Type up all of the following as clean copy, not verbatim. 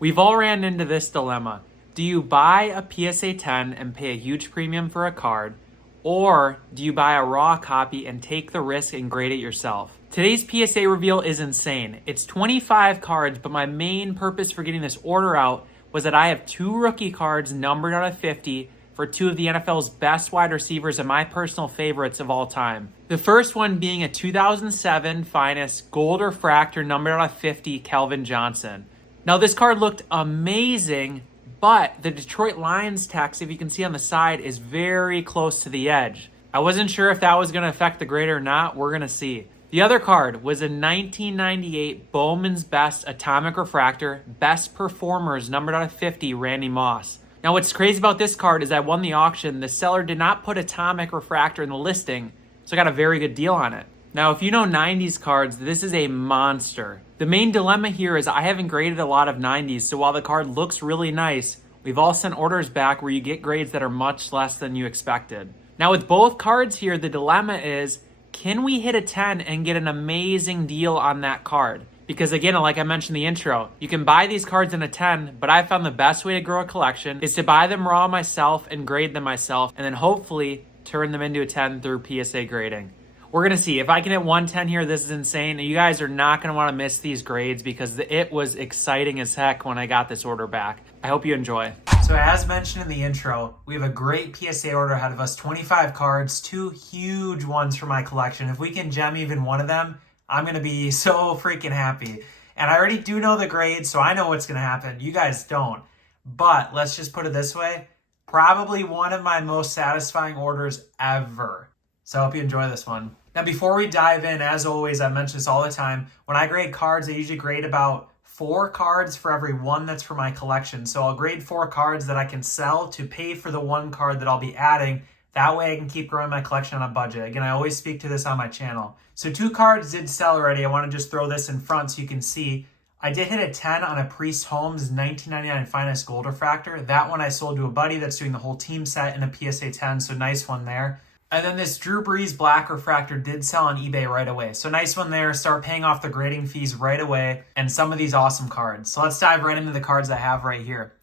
We've all ran into this dilemma. Do you buy a PSA 10 and pay a huge premium for a card, or do you buy a raw copy and take the risk and grade it yourself? Today's PSA reveal is insane. It's 25 cards, but my main purpose for getting this order out was that I have 2 rookie cards numbered out of 50 for 2 of the NFL's best wide receivers and my personal favorites of all time. The first one being a 2007 Finest Gold Refractor numbered out of 50 Kelvin Johnson. Now this card looked amazing, but the Detroit Lions text, if you can see on the side, is very close to the edge. I wasn't sure if that was going to affect the grade or not. We're going to see. The other card was a 1998 Bowman's Best Atomic Refractor, Best Performers numbered out of 50 Randy Moss. Now what's crazy about this card is I won the auction. The seller did not put Atomic Refractor in the listing, so I got a very good deal on it. Now if you know 90s cards, this is a monster. The main dilemma here is I haven't graded a lot of 90s, so while the card looks really nice, we've all sent orders back where you get grades that are much less than you expected. Now with both cards here, the dilemma is, can we hit a 10 and get an amazing deal on that card? Because again, like I mentioned in the intro, you can buy these cards in a 10, but I found the best way to grow a collection is to buy them raw myself and grade them myself, and then hopefully turn them into a 10 through PSA grading. We're going to see. If I can hit 110 here, this is insane. You guys are not going to want to miss these grades because it was exciting as heck when I got this order back. I hope you enjoy. So as mentioned in the intro, we have a great PSA order ahead of us. 25 cards, 2 huge ones for my collection. If we can gem even one of them, I'm going to be so freaking happy. And I already do know the grades, so I know what's going to happen. You guys don't. But let's just put it this way. Probably one of my most satisfying orders ever. So I hope you enjoy this one. Now, before we dive in, as always, I mention this all the time. When I grade cards, I usually grade about 4 cards for every one that's for my collection. So I'll grade 4 cards that I can sell to pay for the 1 card that I'll be adding. That way I can keep growing my collection on a budget. Again, I always speak to this on my channel. So 2 cards did sell already. I want to just throw this in front so you can see. I did hit a 10 on a Priest Holmes 1999 Finest Gold Refractor. That one I sold to a buddy that's doing the whole team set in a PSA 10, so nice one there. And then this Drew Brees Black Refractor did sell on eBay right away. So nice one there. Start paying off the grading fees right away and some of these awesome cards. So let's dive right into the cards I have right here.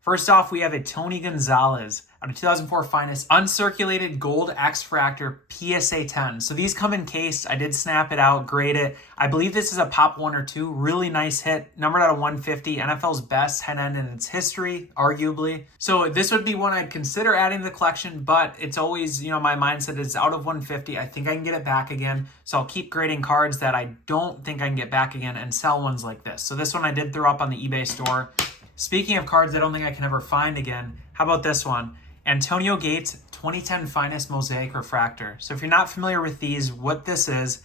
First off, we have a Tony Gonzalez out of 2004 Finest Uncirculated Gold X-Fractor PSA 10. So these come encased. I did snap it out, grade it. I believe this is a pop 1 or 2. Really nice hit. Numbered out of 150. NFL's best head end in its history, arguably. So this would be one I'd consider adding to the collection, but it's always, my mindset is out of 150. I think I can get it back again. So I'll keep grading cards that I don't think I can get back again and sell ones like this. So this one I did throw up on the eBay store. Speaking of cards I don't think I can ever find again, how about this one? Antonio Gates 2010 Finest Mosaic Refractor. So if you're not familiar with these, what this is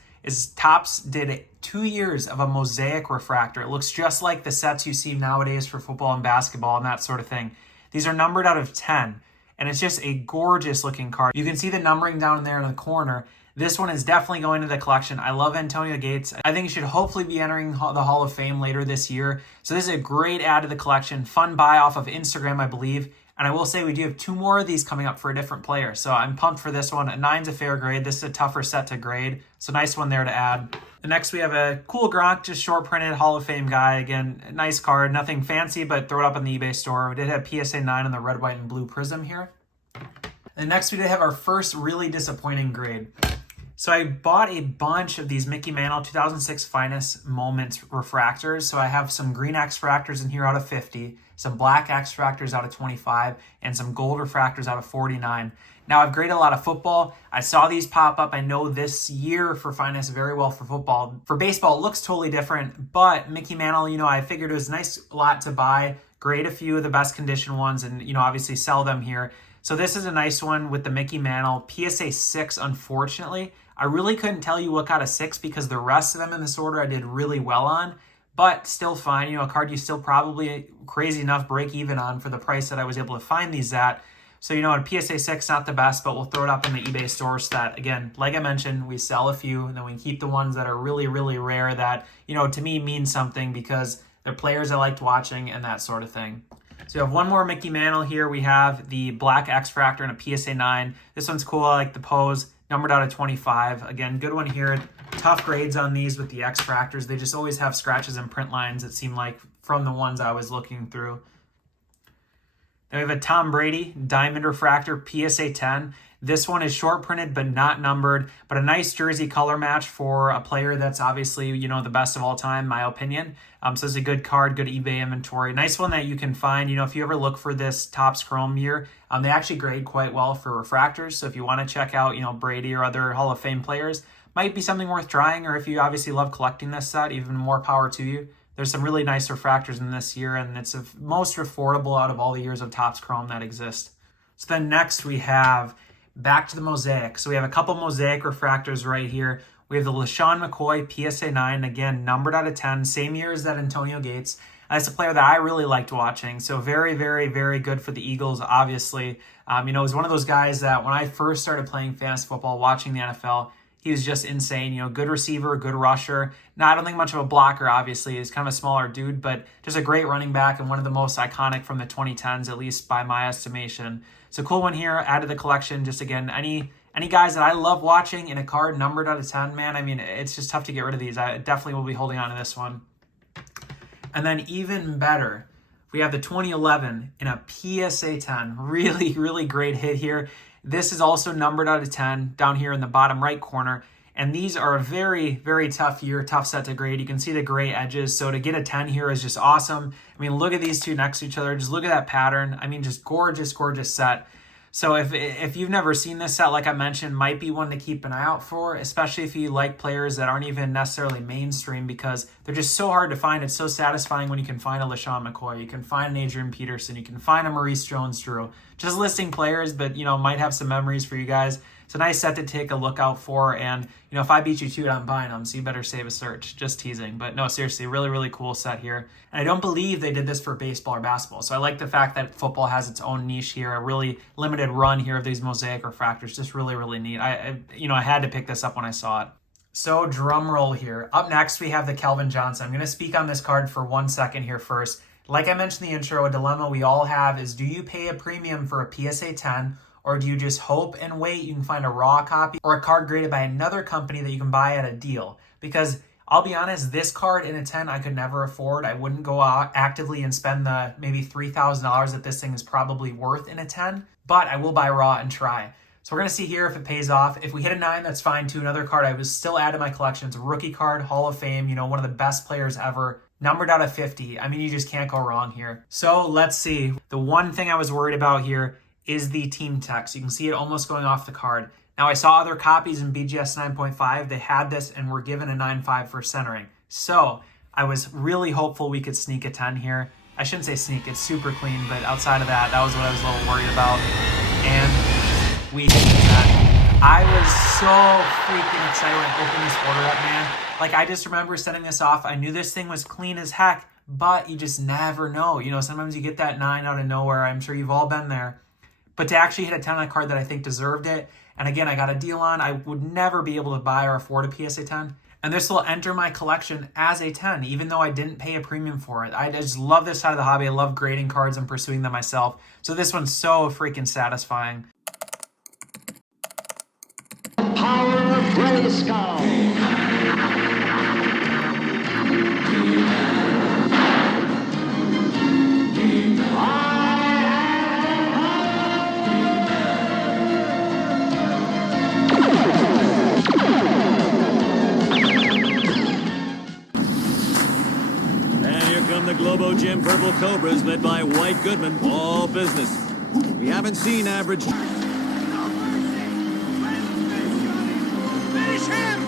Topps did 2 years of a mosaic refractor. It looks just like the sets you see nowadays for football and basketball and that sort of thing. These are numbered out of 10, and it's just a gorgeous looking card. You can see the numbering down there in the corner. This one is definitely going to the collection. I love Antonio Gates. I think he should hopefully be entering the Hall of Fame later this year. So this is a great add to the collection. Fun buy off of Instagram, I believe. And I will say we do have 2 more of these coming up for a different player. So I'm pumped for this one. A 9's a fair grade. This is a tougher set to grade. So nice one there to add. And next we have a cool Gronk, just short printed Hall of Fame guy. Again, nice card. Nothing fancy, but throw it up on the eBay store. We did have PSA 9 on the red, white, and blue prism here. And next we did have our first really disappointing grade. So I bought a bunch of these Mickey Mantle 2006 Finest Moments refractors. So I have some green X-fractors in here out of 50, some black X-fractors out of 25, and some gold refractors out of 49. Now I've graded a lot of football. I saw these pop up. I know this year for Finest very well for football. For baseball, it looks totally different, but Mickey Mantle, I figured it was a nice lot to buy, grade a few of the best condition ones, and obviously sell them here. So this is a nice one with the Mickey Mantle PSA 6, unfortunately. I really couldn't tell you what got a 6 because the rest of them in this order I did really well on, but still fine. A card you still probably crazy enough break even on for the price that I was able to find these at. So, a PSA 6, not the best, but we'll throw it up in the eBay store so that, again, like I mentioned, we sell a few and then we keep the ones that are really, really rare that, to me mean something because they're players I liked watching and that sort of thing. So you have one more Mickey Mantle here. We have the black X-Fractor and a PSA 9. This one's cool. I like the pose. Numbered out of 25. Again, good one here. tough grades on these with the X-Fractors. They just always have scratches and print lines, it seemed like, from the ones I was looking through. Then we have a Tom Brady Diamond Refractor PSA 10. This one is short printed but not numbered, but a nice jersey color match for a player that's obviously, the best of all time, my opinion. So it's a good card, good eBay inventory. Nice one that you can find, if you ever look for this Topps Chrome year, they actually grade quite well for refractors. So if you want to check out, Brady or other Hall of Fame players, might be something worth trying. Or if you obviously love collecting this set, even more power to you. There's some really nice refractors in this year, and it's the most affordable out of all the years of Topps Chrome that exist. So then next we have back to the Mosaic. So we have a couple Mosaic refractors right here. We have the LaShawn McCoy PSA 9, again, numbered out of 10, same year as that Antonio Gates. That's a player that I really liked watching. So very, very, very good for the Eagles, obviously. It was one of those guys that when I first started playing fantasy football, watching the NFL, he was just insane. Good receiver, good rusher. Now, I don't think much of a blocker, obviously. He's kind of a smaller dude, but just a great running back and one of the most iconic from the 2010s, at least by my estimation. So cool one here, add to the collection. Just again, any guys that I love watching in a card numbered out of 10, man, it's just tough to get rid of these. I definitely will be holding on to this one. And then even better, we have the 2011 in a PSA 10. Really, really great hit here. This is also numbered out of 10 down here in the bottom right corner. And these are a very, very tough set to grade. You can see the gray edges. So to get a 10 here is just awesome. Look at these two next to each other. Just look at that pattern. Just gorgeous, gorgeous set. So if you've never seen this set, like I mentioned, might be one to keep an eye out for, especially if you like players that aren't even necessarily mainstream, because they're just so hard to find. It's so satisfying when you can find a LaShawn McCoy, you can find an Adrian Peterson, you can find a Maurice Jones-Drew. Just listing players, but might have some memories for you guys. It's a nice set to take a look out for, and if I beat you to it, I'm buying them, so you better save a search. Just teasing, but no, seriously, really, really cool set here. And I don't believe they did this for baseball or basketball, so I like the fact that football has its own niche here, a really limited run here of these Mosaic refractors. Just really, really neat. I had to pick this up when I saw it. So drum roll here. Up next, we have the Kelvin Johnson. I'm going to speak on this card for 1 second here first. Like I mentioned in the intro, a dilemma we all have is, do you pay a premium for a PSA 10, or do you just hope and wait you can find a raw copy or a card graded by another company that you can buy at a deal? Because I'll be honest, this card in a 10 I could never afford. I wouldn't go out actively and spend the maybe $3,000 that this thing is probably worth in a 10, but I will buy raw and try. So we're going to see here if it pays off. If we hit a 9, that's fine too. Another card I was still add to my collection. It's a rookie card, Hall of Fame, one of the best players ever. Numbered out of 50. You just can't go wrong here. So let's see. The one thing I was worried about here is the team text. You can see it almost going off the card. Now, I saw other copies in BGS 9.5. They had this and were given a 9.5 for centering. So I was really hopeful we could sneak a 10 here. I shouldn't say sneak, it's super clean, but outside of that, that was what I was a little worried about. And we hit the 10. I was so freaking excited when I opened this order up, man. I just remember setting this off. I knew this thing was clean as heck, but you just never know. Sometimes you get that 9 out of nowhere. I'm sure you've all been there. But to actually hit a 10 on a card that I think deserved it, and again, I got a deal on, I would never be able to buy or afford a PSA 10. And this will enter my collection as a 10, even though I didn't pay a premium for it. I just love this side of the hobby. I love grading cards and pursuing them myself. So this one's so freaking satisfying. Power of Grayskull. The Globo Gym Purple Cobras led by White Goodman, all business. We haven't seen average. Finish him!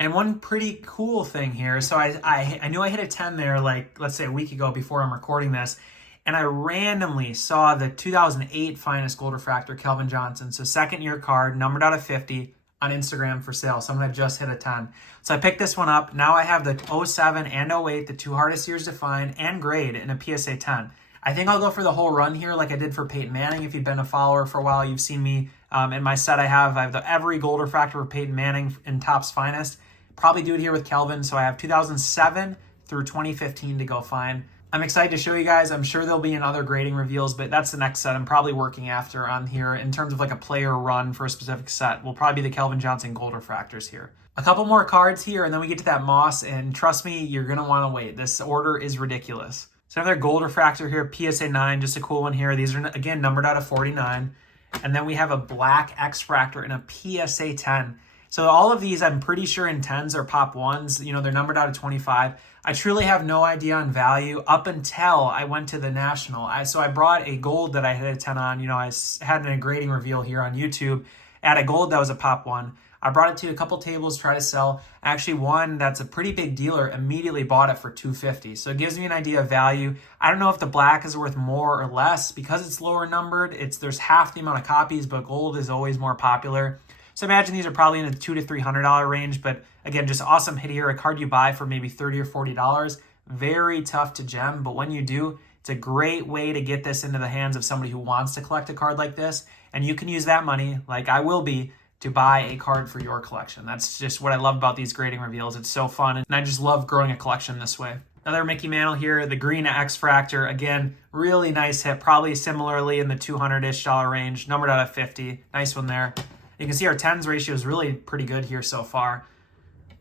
And one pretty cool thing here, so I knew I hit a 10 there, let's say a week ago before I'm recording this, and I randomly saw the 2008 Finest Gold Refractor Kelvin Johnson, so second year card, numbered out of 50, on Instagram for sale. Someone had just hit a 10. So I picked this one up. Now I have the 07 and 08, the two hardest years to find and grade in a PSA 10. I think I'll go for the whole run here like I did for Peyton Manning. If you've been a follower for a while, you've seen me In my set I have every gold refractor for Peyton Manning in Topps Finest. Probably do it here with Kelvin. So I have 2007 through 2015 to go find. I'm excited to show you guys. I'm sure there'll be in other grading reveals, but that's the next set I'm probably working after on here in terms of like a player run for a specific set. Will probably be the Kelvin Johnson gold refractors here. A couple more cards here, and then we get to that Moss, and trust me, you're going to want to wait. This order is ridiculous. So another gold refractor here, PSA 9, just a cool one here. These are, again, numbered out of 49. And then we have a black X-Fractor and a PSA 10. So all of these, I'm pretty sure in 10s are pop 1s. You know, they're numbered out of 25. I truly have no idea on value up until I went to the National. So I brought a gold that I had a 10 on. You know, I had a grading reveal here on YouTube at a gold that was a pop 1. I brought it to a couple tables, try to sell. Actually, one that's a pretty big dealer immediately bought it for $250. So it gives me an idea of value. I don't know if the black is worth more or less because it's lower numbered. There's half the amount of copies, but gold is always more popular. So imagine these are probably in the $200 to $300 range. But again, just awesome hit here. A card you buy for maybe $30 or $40. Very tough to gem, but when you do, it's a great way to get this into the hands of somebody who wants to collect a card like this. And you can use that money, like I will be, to buy a card for your collection. That's just what I love about these grading reveals. It's so fun, and I just love growing a collection this way. Another Mickey Mantle here, the green X-Fractor. Again, really nice hit, probably similarly in the $200-ish range, numbered out of 50. Nice one there. You can see our 10s ratio is really pretty good here so far.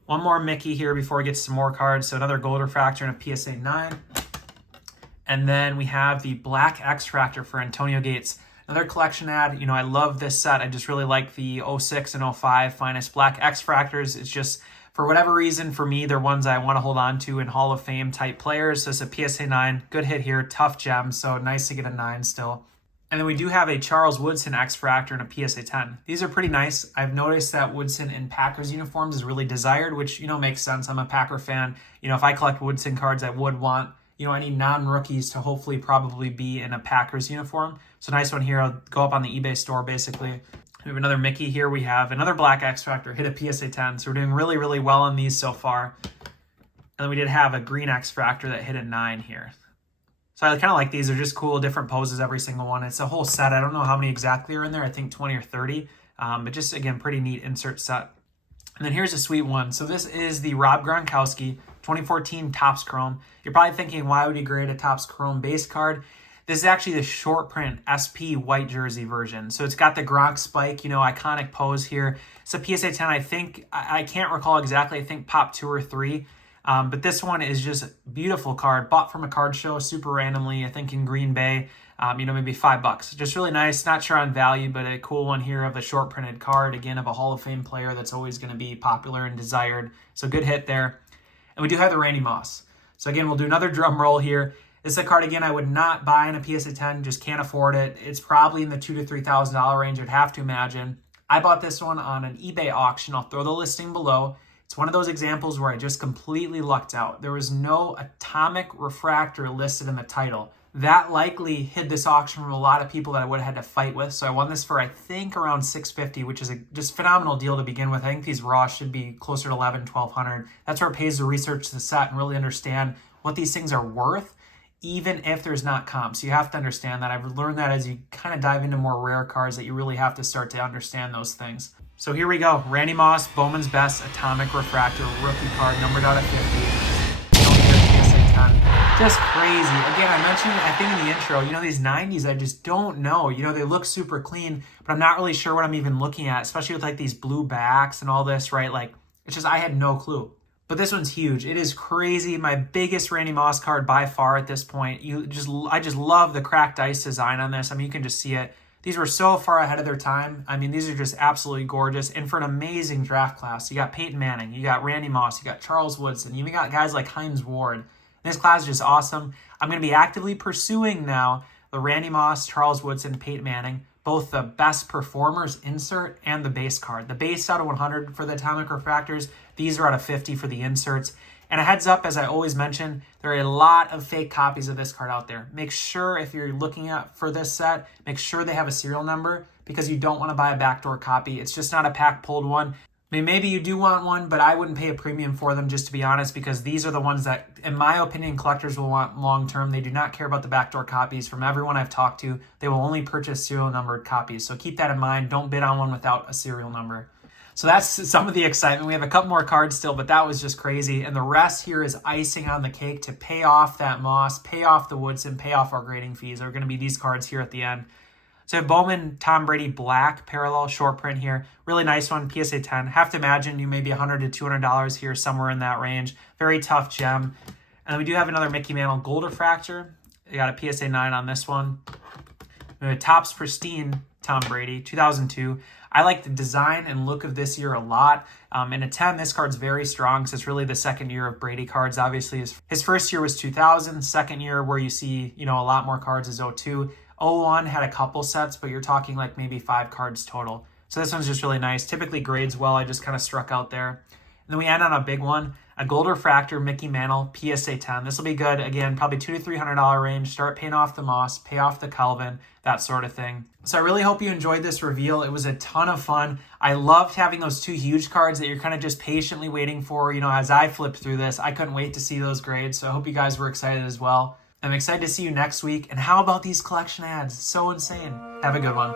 One more Mickey here before we get to some more cards. So another gold refractor and a PSA 9. And then we have the black X-Fractor for Antonio Gates. Another collection ad. You know, I love this set. I just really like the 06 and 05 Finest Black X-Fractors. It's just, for whatever reason, for me, they're ones I want to hold on to in Hall of Fame type players. So it's a PSA 9. Good hit here. Tough gem. So nice to get a 9 still. And then we do have a Charles Woodson X-Fractor and a PSA 10. These are pretty nice. I've noticed that Woodson in Packers uniforms is really desired, which, you know, makes sense. I'm a Packer fan. You know, if I collect Woodson cards, I would want, you know, any non-rookies to hopefully probably be in a Packers uniform. So nice one here. I'll go up on the eBay store, basically. We have another Mickey here. We have another black X-Fractor, hit a PSA 10. So we're doing really, really well on these so far. And then we did have a green X-Fractor that hit a 9 here. So I kind of like these. They're just cool, different poses, every single one. It's a whole set. I don't know how many exactly are in there. I think 20 or 30. But just, again, pretty neat insert set. And then here's a sweet one. So this is the Rob Gronkowski 2014 Topps Chrome. You're probably thinking, why would you grade a Topps Chrome base card? This is actually the short print SP white jersey version. So it's got the Gronk spike, you know, iconic pose here. It's a PSA 10, I think. I can't recall exactly. I think pop 2 or 3. But this one is just a beautiful card. Bought from a card show super randomly, I think in Green Bay. You know, maybe $5. Just really nice. Not sure on value, but a cool one here of a short printed card. Again, of a Hall of Fame player that's always going to be popular and desired. So good hit there. And we do have the Randy Moss. So again, we'll do another drum roll here. This is a card, again, I would not buy in a PSA 10. Just can't afford it. It's probably in the $2,000 to $3,000 range, I'd have to imagine. I bought this one on an eBay auction. I'll throw the listing below. It's one of those examples where I just completely lucked out. There was no atomic refractor listed in the title. That likely hid this auction from a lot of people that I would have had to fight with. So I won this for, I think, around $650, which is a just phenomenal deal to begin with. I think these raw should be closer to $1,100, $1,200. That's where it pays to research the set and really understand what these things are worth, even if there's not comps. You have to understand that. I've learned that as you kind of dive into more rare cards that you really have to start to understand those things. So here we go. Randy Moss, Bowman's Best Atomic Refractor rookie card, numbered out of 50. PSA 10. Just crazy. Again, I mentioned, I think in the intro, you know, these 90s, I just don't know. You know, they look super clean, but I'm not really sure what I'm even looking at, especially with like these blue backs and all this, right? Like, it's just, I had no clue. But this one's huge. It is crazy. My biggest Randy Moss card by far at this point. I just love the cracked ice design on this. I mean, you can just see it. These were so far ahead of their time. I mean, these are just absolutely gorgeous. And for an amazing draft class, you got Peyton Manning, you got Randy Moss, you got Charles Woodson, you even got guys like Hines Ward. This class is just awesome. I'm going to be actively pursuing now the Randy Moss, Charles Woodson, Peyton Manning, both the best performers insert and the base card. The base out of 100 for the Atomic Refractors. These are out of 50 for the inserts. And a heads up, as I always mention, there are a lot of fake copies of this card out there. Make sure if you're looking for this set, make sure they have a serial number because you don't want to buy a backdoor copy. It's just not a pack pulled one. I mean, maybe you do want one, but I wouldn't pay a premium for them, just to be honest, because these are the ones that, in my opinion, collectors will want long term. They do not care about the backdoor copies. From everyone I've talked to, they will only purchase serial numbered copies. So keep that in mind. Don't bid on one without a serial number. So that's some of the excitement. We have a couple more cards still, but that was just crazy. And the rest here is icing on the cake to pay off that Moss, pay off the Woodson, pay off our grading fees. Are going to be these cards here at the end. So Bowman, Tom Brady, black parallel short print here. Really nice one, PSA 10. Have to imagine you maybe $100 to $200 here, somewhere in that range. Very tough gem. And then we do have another Mickey Mantle gold refractor. We got a PSA 9 on this one. We have a Topps Pristine Tom Brady, 2002. I like the design and look of this year a lot. In a 10, this card's very strong because it's really the second year of Brady cards. Obviously, his first year was 2000. Second year where you see, a lot more cards is 02. 01 had a couple sets, but you're talking like maybe 5 cards total. So this one's just really nice. Typically grades well. I just kind of struck out there. And then we end on a big one, a gold refractor Mickey Mantle PSA 10. This will be good. Again, probably $200 to $300 range. Start paying off the Moss, pay off the Kelvin, that sort of thing. So I really hope you enjoyed this reveal. It was a ton of fun. I loved having those 2 huge cards that you're kind of just patiently waiting for. As I flipped through this, I couldn't wait to see those grades. So I hope you guys were excited as well. I'm excited to see you next week. And how about these collection ads? So insane. Have a good one.